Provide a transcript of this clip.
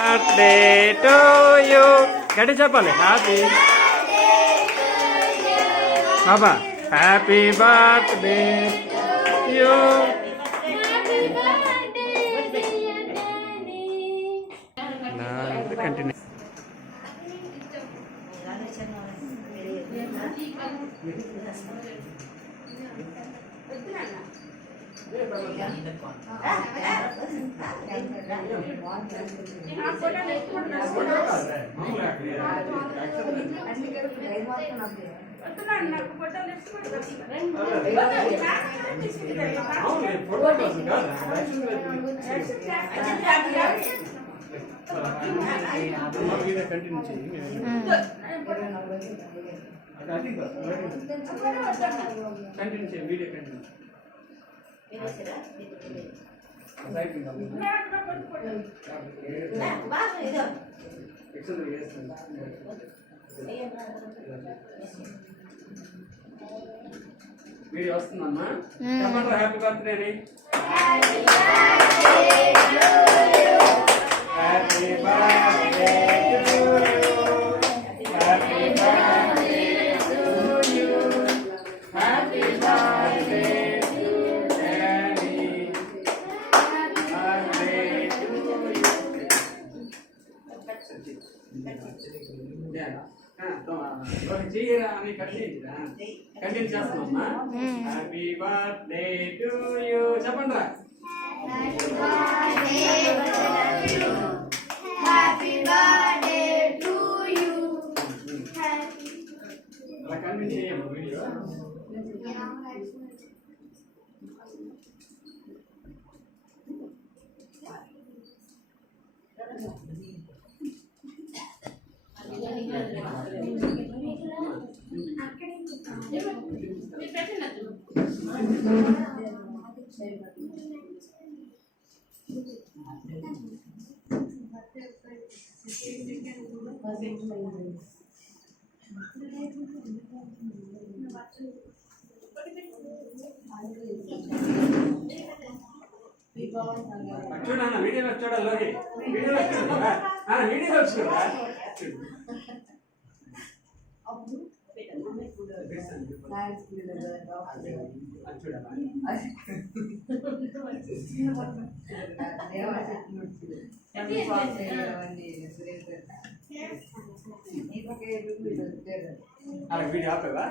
birthday to you గట్టి చెప్పాలి happy బాబా happy birthday you continue continue చేయి వీడియో కంటిన్యూ వీడియో వస్తుందమ్మా చెప్పండి హ్యాపీ బర్త్డే అని హ్యాపీ బర్త్డే కంటిన్యూ చేస్తున్నామ్మా హ్యాపీ బర్త్డే టు యూ చెప్పండి రా అలా కంటిన్యూ చేయమ్మా వీడియో చూడన్నా వీడియోలో చూడాలి వీడియోలో చూడా వీడియో ఆపేవా